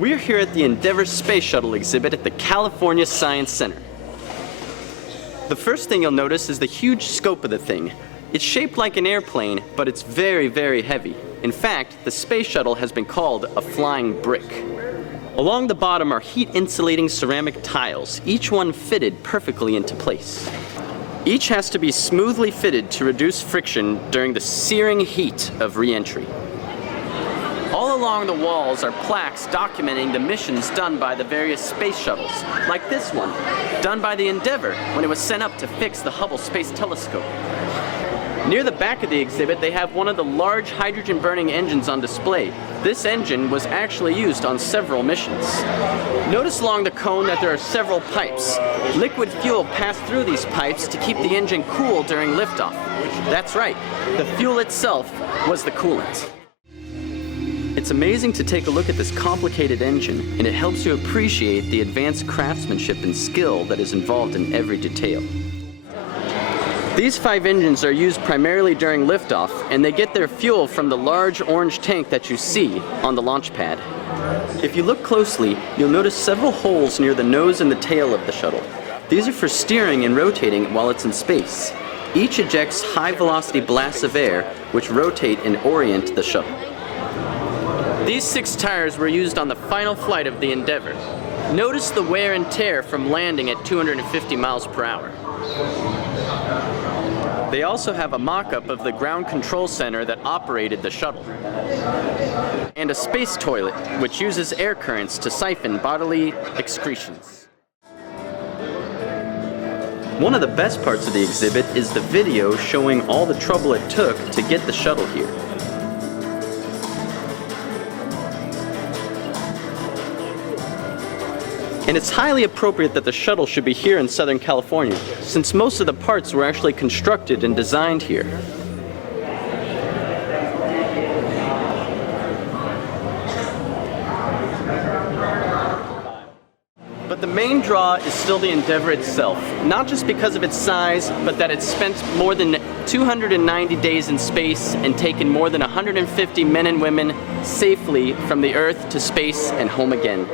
We're here at the Endeavour Space Shuttle exhibit at the California Science Center. The first thing you'll notice is the huge scope of the thing. It's shaped like an airplane, but it's very, very heavy. In fact, the space shuttle has been called a flying brick. Along the bottom are heat-insulating ceramic tiles, each one fitted perfectly into place. Each has to be smoothly fitted to reduce friction during the searing heat of re-entry. All along the walls are plaques documenting the missions done by the various space shuttles, like this one, done by the Endeavour when it was sent up to fix the Hubble Space Telescope. Near the back of the exhibit, they have one of the large hydrogen-burning engines on display. This engine was actually used on several missions. Notice along the cone that there are several pipes. Liquid fuel passed through these pipes to keep the engine cool during liftoff. That's right, the fuel itself was the coolant. It's amazing to take a look at this complicated engine, and it helps you appreciate the advanced craftsmanship and skill that is involved in every detail. These 5 engines are used primarily during liftoff, and they get their fuel from the large orange tank that you see on the launch pad. If you look closely, you'll notice several holes near the nose and the tail of the shuttle. These are for steering and rotating while it's in space. Each ejects high-velocity blasts of air, which rotate and orient the shuttle. These 6 tires were used on the final flight of the Endeavour. Notice the wear and tear from landing at 250 miles per hour. They also have a mock-up of the ground control center that operated the shuttle, and a space toilet, which uses air currents to siphon bodily excretions. One of the best parts of the exhibit is the video showing all the trouble it took to get the shuttle here. And it's highly appropriate that the shuttle should be here in Southern California, since most of the parts were actually constructed and designed here. But the main draw is still the Endeavour itself, not just because of its size, but that it's spent more than 290 days in space and taken more than 150 men and women safely from the Earth to space and home again.